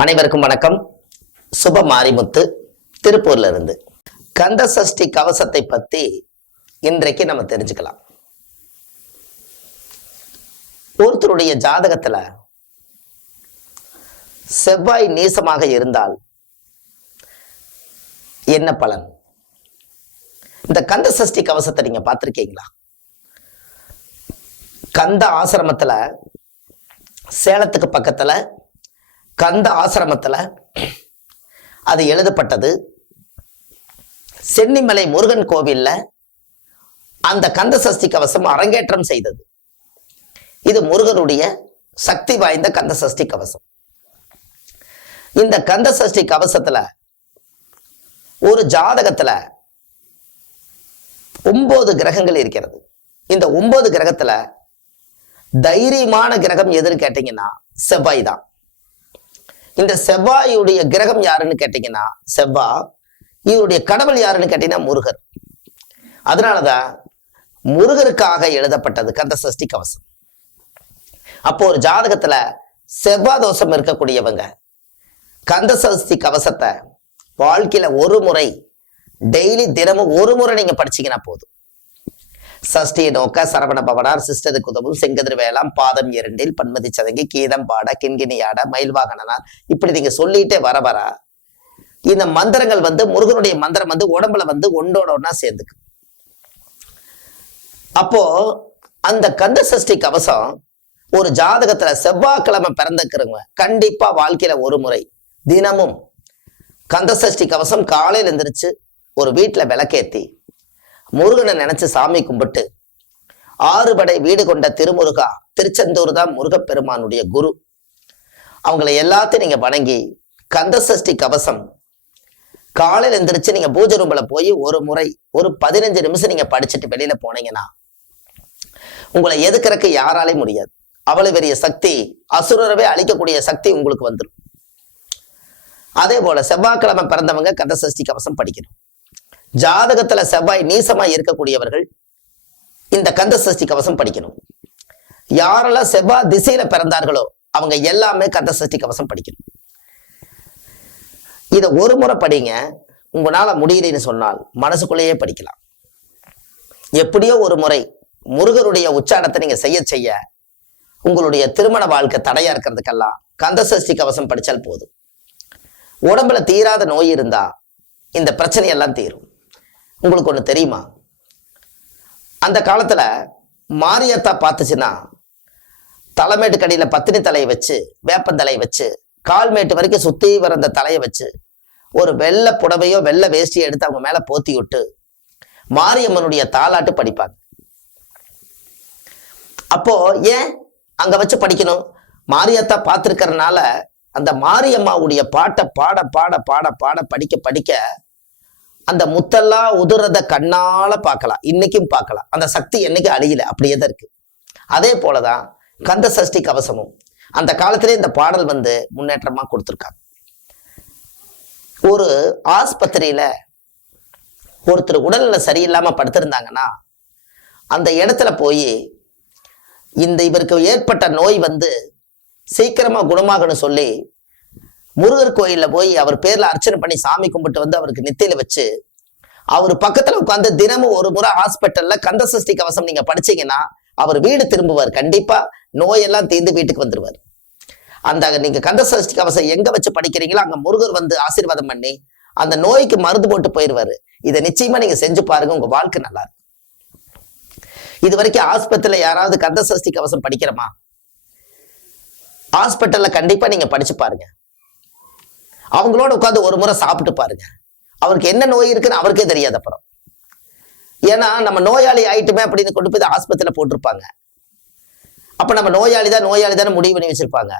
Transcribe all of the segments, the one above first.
அனைவருக்கும் வணக்கம். சுப மாரிமுத்து திருப்பூர்ல இருந்து கந்த சஷ்டி கவசத்தை பத்தி இன்றைக்கு நம்ம தெரிஞ்சுக்கலாம். ஒருத்தருடைய ஜாதகத்துல செவ்வாய் நீசமாக இருந்தால் என்ன பலன்? இந்த கந்த சஷ்டி கவசத்தை நீங்க பார்த்துருக்கீங்களா? கந்த ஆசிரமத்துல சேலத்துக்கு பக்கத்துல கந்த ஆசிரமத்தில் அது எழுதப்பட்டது. சென்னிமலை முருகன் கோவிலில் அந்த கந்த சஷ்டி கவசம் அரங்கேற்றம் செய்தது. இது முருகனுடைய சக்தி வாய்ந்த கந்த சஷ்டி கவசம். இந்த கந்த சஷ்டி கவசத்துல ஒரு ஜாதகத்துல ஒன்பது கிரகங்கள் இருக்கிறது. இந்த ஒன்பது கிரகத்துல தைரியமான கிரகம் எதுன்னு கேட்டீங்கன்னா செவ்வாய் தான். இந்த செவ்வாயுடைய கிரகம் யாருன்னு கேட்டீங்கன்னா செவ்வா இவருடைய கடவுள் யாருன்னு கேட்டீங்கன்னா முருகர். அதனாலதான் முருகருக்காக எழுதப்பட்டது கந்த சஷ்டி கவசம். அப்போ ஒரு ஜாதகத்துல செவ்வாய் தோஷம் இருக்கக்கூடியவங்க கந்த சஷ்டி கவசத்தை வாழ்க்கையில ஒரு முறை டெய்லி தினமும் ஒரு முறை நீங்க படிச்சீங்கன்னா போதும். சஷ்டியை நோக்க சரவண பவனார் சிஸ்டருக்கு உதவும் செங்கதிர் வேளாம் பாதம் இரண்டில் பன்மதி சதங்கி கீதம் பாட கிண்கிணியாட மயில்வாகனார் இப்படி நீங்க சொல்லிட்டே வர வர இந்த மந்திரங்கள் வந்து முருகனுடைய மந்திரம் வந்து உடம்புல வந்து ஒன்றோட ஒன்னா சேர்ந்துக்கு. அப்போ அந்த கந்த சஷ்டி கவசம் ஒரு ஜாதகத்துல செவ்வாய்க்கிழமை பிறந்துக்கிறவங்க கண்டிப்பா வாழ்க்கையில ஒரு முறை தினமும் கந்த சஷ்டி கவசம் காலையில எந்திரிச்சு ஒரு வீட்டுல விளக்கேத்தி முருகனை நினைச்சு சாமி கும்பிட்டு ஆறுபடை வீடு கொண்ட திருமுருகா திருச்செந்தூர் தான் முருகப்பெருமானுடைய குரு. அவங்களை எல்லாத்தையும் நீங்க வணங்கி கந்த சஷ்டி கவசம் காலையில எந்திரிச்சு நீங்க பூஜை ரூம்ல போய் ஒரு முறை ஒரு பதினஞ்சு நிமிஷம் நீங்க படிச்சுட்டு வெளியில போனீங்கன்னா உங்களை எதுக்கிறக்கு யாராலே முடியாது. அவ்வளவு பெரிய சக்தி அசுரரவே அழிக்கக்கூடிய சக்தி உங்களுக்கு வந்துடும் அதே போல செவ்வாய்க்கிழமை பிறந்தவங்க கந்த சஷ்டி கவசம் படிக்கணும். ஜாதகத்துல செவ்வாய் நீசமா இருக்கக்கூடியவர்கள் இந்த கந்த சஷ்டி கவசம் படிக்கணும். யாரெல்லாம் செவ்வாய் திசையில பிறந்தார்களோ அவங்க எல்லாமே கந்த சஷ்டி கவசம் படிக்கணும். இதை ஒரு முறை படிங்க உங்களால முடியலைன்னு சொன்னால் மனசுக்குள்ளேயே படிக்கலாம். எப்படியோ ஒரு முறை முருகருடைய உச்சாரணத்தை நீங்க செய்ய செய்ய உங்களுடைய திருமண வாழ்க்கை தடையா இருக்கிறதுக்கெல்லாம் கந்த சஷ்டி கவசம் படித்தால் போதும். உடம்புல தீராத நோய் இருந்தா இந்த பிரச்சனையெல்லாம் தீரும். உங்களுக்கு ஒன்று தெரியுமா? அந்த காலத்தில் மாரியத்தா பார்த்துச்சுன்னா தலைமேட்டு கடியில பத்தினி தலையை வச்சு வேப்பந்தலையை வச்சு கால்மேட்டு வரைக்கும் சுத்தி வர அந்த தலையை வச்சு ஒரு வெள்ளை புடவையோ வெள்ளை வேஷ்டியோ எடுத்து அவங்க மேலே போத்தி விட்டு மாரியம்மனுடைய தாலாட்டு படிப்பாங்க. அப்போ ஏன் அங்க வச்சு படிக்கணும்? மாரியத்தா பார்த்துருக்கறனால அந்த மாரியம்மாவுடைய பாட்டை பாட பாட பாட பாட படிக்க படிக்க அந்த முத்தெல்லாம் உதுறத கண்ணால பார்க்கலாம். இன்னைக்கும் பார்க்கலாம். அந்த சக்தி என்னைக்கும் அழியல. அப்படியே தான் இருக்கு. அதே போலதான் கந்த சஷ்டி கவசமும். அந்த காலத்திலே இந்த பாடல் வந்து முன்னேற்றமா கொடுத்துருக்காங்க. ஒரு ஆஸ்பத்திரியில ஒருத்தர் உடல்நிலை சரியில்லாம படுத்திருந்தாங்கன்னா அந்த இடத்துல போய் இந்த இவருக்கு ஏற்பட்ட நோய் வந்து சீக்கிரமா குணமாகணும் சொல்லி முருகர் கோயில்ல போய் அவர் பேர்ல அர்ச்சனை பண்ணி சாமி கும்பிட்டு வந்து அவருக்கு நெத்தியில வச்சு அவர் பக்கத்துல உட்காந்து தினமும் ஒரு முறை ஹாஸ்பிட்டல்ல கந்த சஷ்டி கவசம் நீங்க படிச்சீங்கன்னா அவர் வீடு திரும்புவார். கண்டிப்பா நோயெல்லாம் தீர்ந்து வீட்டுக்கு வந்துருவார். அந்த நீங்க கந்த சஷ்டி கவசம் எங்க வச்சு படிக்கிறீங்களோ அங்க முருகர் வந்து ஆசீர்வாதம் பண்ணி அந்த நோய்க்கு மருந்து போட்டு போயிடுவாரு இதை நிச்சயமா நீங்க செஞ்சு பாருங்க உங்க வாழ்க்கை நல்லா இருக்கும். இது வரைக்கும் ஆஸ்பத்திரியில யாராவது கந்த சஷ்டி கவசம் படிக்கிறோமா? ஹாஸ்பிட்டல்ல கண்டிப்பா நீங்க படிச்சு பாருங்க. அவங்களோட உட்காந்து ஒரு முறை சாப்பிட்டு பாருங்க. அவருக்கு என்ன நோய் இருக்குன்னு அவருக்கே தெரியாது அப்புறம். ஏன்னா நம்ம நோயாளி ஆயிட்டுமே அப்படின்னு கொண்டு போய் ஆஸ்பத்திரியில் போட்டிருப்பாங்க. அப்போ நம்ம நோயாளி தான் நோயாளி தானே முடிவு பண்ணி வச்சிருப்பாங்க.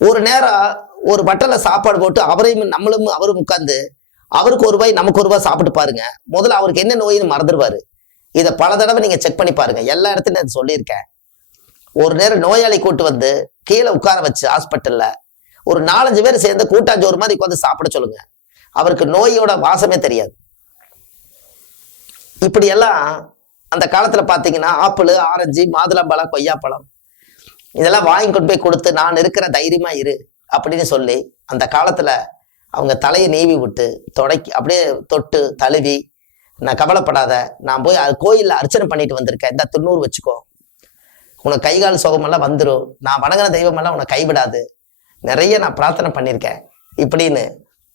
ஒரு நேரம் ஒரு பட்டல சாப்பாடு போட்டு அவரையும் நம்மளும் அவரும் உட்காந்து அவருக்கு ஒரு ரூபாய் நமக்கு ஒரு ரூபாய் சாப்பிட்டு பாருங்க. முதல்ல அவருக்கு என்ன நோயின்னு மறந்துடுவாரு இதை பல தடவை நீங்கள் செக் பண்ணி பாருங்க. எல்லா இடத்துலையும் நான் சொல்லியிருக்கேன். ஒரு நேரம் நோயாளி கூட்டு வந்து கீழே உட்கார வச்சு ஹாஸ்பிட்டலில் ஒரு நாலஞ்சு பேர் சேர்ந்து கூட்டாஞ்சோறு மாதிரி உட்காந்து சாப்பிட சொல்லுங்க. அவருக்கு நோயோட வாசமே தெரியாது. இப்படி எல்லாம் அந்த காலத்துல பாத்தீங்கன்னா ஆப்பிள் ஆரஞ்சு மாதுளம்பழம் கொய்யாப்பழம் இதெல்லாம் வாங்கி கொண்டு போய் கொடுத்து நான் இருக்கிற தைரியமா இரு அப்படின்னு சொல்லி அந்த காலத்துல அவங்க தலையை நீவி விட்டு தொடக்கி அப்படியே தொட்டு தழுவி நான் கவலைப்படாத நான் போய் கோயிலில் அர்ச்சனை பண்ணிட்டு வந்திருக்கேன். இந்த துண்ணூறு வச்சுக்கோ. உனக்கு கை கால் சுகமெல்லாம் வந்துடும் நான் வணங்கின தெய்வமெல்லாம் உனக்கு கைவிடாது. நிறைய நான் பிரார்த்தனை பண்ணியிருக்கேன். இப்படின்னு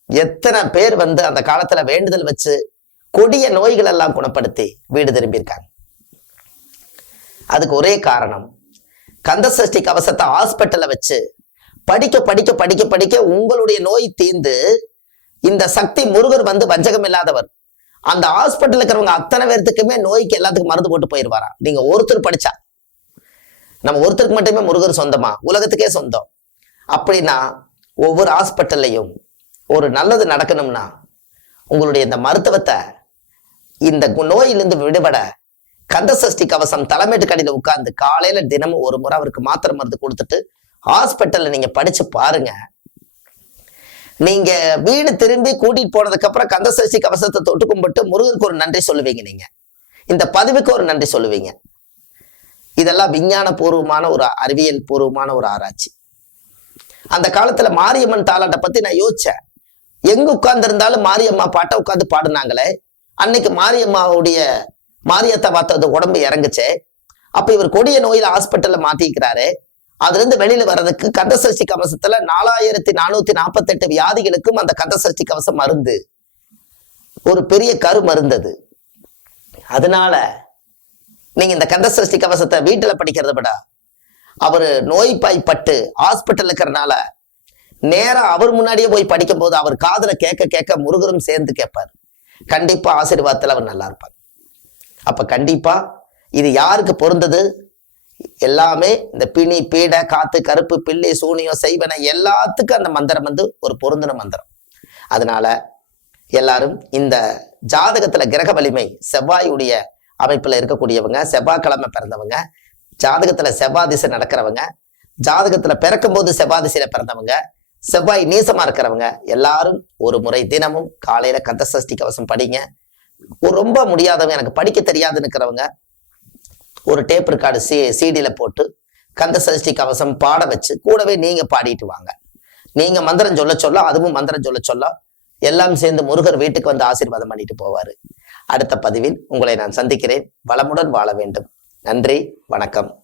எத்தனை பேர் வந்து அந்த காலத்துல வேண்டுதல் வச்சு கொடிய நோய்கள் எல்லாம் குணப்படுத்தி வீடு திரும்பியிருக்காங்க. அதுக்கு ஒரே காரணம் கந்த சஷ்டி கவசத்தை ஹாஸ்பிட்டல்ல வச்சு படிக்க படிக்க படிக்க படிக்க உங்களுடைய நோய் தீர்ந்து இந்த சக்தி முருகர் வந்து வஞ்சகம் இல்லாதவர். அந்த ஹாஸ்பிட்டல் இருக்கிறவங்க அத்தனை பேர்த்துக்குமே நோய்க்கு எல்லாத்துக்கும் மருந்து போட்டு போயிடுவாரா நீங்க ஒருத்தர் படிச்சா நம்ம ஒருத்தருக்கு மட்டுமே முருகர் சொந்தமா? உலகத்துக்கே சொந்தம். அப்படின்னா ஒவ்வொரு ஹாஸ்பிட்டல்லையும் ஒரு நல்லது நடக்கணும்னா உங்களுடைய இந்த மருத்துவத்தை இந்த நோயிலிருந்து விடுபட கந்த சஷ்டி கவசம் தலைமைட்டு கடையில் உட்கார்ந்து காலையில் தினமும் ஒரு முறை அவருக்கு மாத்திரை மருந்து கொடுத்துட்டு ஹாஸ்பிட்டலில் நீங்கள் படித்து பாருங்க. நீங்கள் வீடு திரும்பி கூட்டிகிட்டு போனதுக்கப்புறம் கந்தசஷ்டி கந்த சஷ்டி கவசத்தை தொட்டு கும்பிட்டு முருகனுக்கு ஒரு நன்றி சொல்லுவீங்க நீங்கள் இந்த பதிவுக்கு ஒரு நன்றி சொல்லுவீங்க. இதெல்லாம் விஞ்ஞான பூர்வமான ஒரு அறிவியல் பூர்வமான ஒரு ஆராய்ச்சி. அந்த காலத்துல மாரியம்மன் தாலாட்டை பத்தி நான் யோசிச்சேன். எங்க உட்கார்ந்து இருந்தாலும் மாரியம்மா பாட்டை உட்கார்ந்து பாடுனாங்களே. அன்னைக்கு மாரியம்மாவுடைய மாரியத்தை பார்த்தது உடம்பு இறங்குச்சே. அப்ப இவர் கொடிய நோயில ஹாஸ்பிட்டல்ல மாத்திக்கிறாரு. அதுல இருந்து வெளியில வர்றதுக்கு கந்தசஷ்டி கவசத்துல நாலாயிரத்தி நானூத்தி நாற்பத்தெட்டு வியாதிகளுக்கும் அந்த கந்தசஷ்டி கவசம் மருந்து. ஒரு பெரிய கரு மருந்தது அதனால நீங்க இந்த கந்தசஷ்டி கவசத்தை வீட்டுல படிக்கிறத விட அவர் நோய்ப்பாய்ப்பட்டு ஹாஸ்பிட்டல் இருக்கிறனால நேராக அவர் முன்னாடியே போய் படிக்கும் போது அவர் காதில் கேட்க கேட்க முருகரும் சேர்ந்து கேட்பார். கண்டிப்பாக ஆசீர்வாதத்தில் அவர் நல்லா இருப்பார். அப்போ கண்டிப்பாக இது யாருக்கு பொருந்தது? எல்லாமே இந்த பிணி பீடை காத்து கருப்பு பில்லி சூனியம் செய்வன எல்லாத்துக்கும் அந்த மந்திரம் வந்து ஒரு பொருந்தின மந்திரம். அதனால எல்லாரும் இந்த ஜாதகத்துல கிரக வலிமை செவ்வாயுடைய அமைப்புல இருக்கக்கூடியவங்க செவ்வாய்க்கிழமை பிறந்தவங்க ஜாதகத்துல செவ்வாய் திசை நடக்கிறவங்க ஜாதகத்துல பிறக்கும் போது செவ்வாய் திசையில பிறந்தவங்க செவ்வாய் நீசமா இருக்கிறவங்க எல்லாரும் ஒரு முறை தினமும் காலையில கந்த சஷ்டி கவசம் படிங்க. ரொம்ப முடியாதவங்க எனக்கு படிக்க தெரியாதுன்னு இருக்கிறவங்க ஒரு டேப் ரெக்கார்டு சி சிடியில போட்டு கந்த சஷ்டி கவசம் பாட வச்சு கூடவே நீங்க பாடிட்டு வாங்க. நீங்க மந்திரம் சொல்ல சொல்ல அதுவும் மந்திரம் சொல்ல சொல்ல எல்லாம் சேர்ந்து முருகர் வீட்டுக்கு வந்து ஆசீர்வாதம் பண்ணிட்டு போவாரு. அடுத்த பதிவில் உங்களை நான் சந்திக்கிறேன். வளமுடன் வாழ வேண்டும். நன்றி வணக்கம்.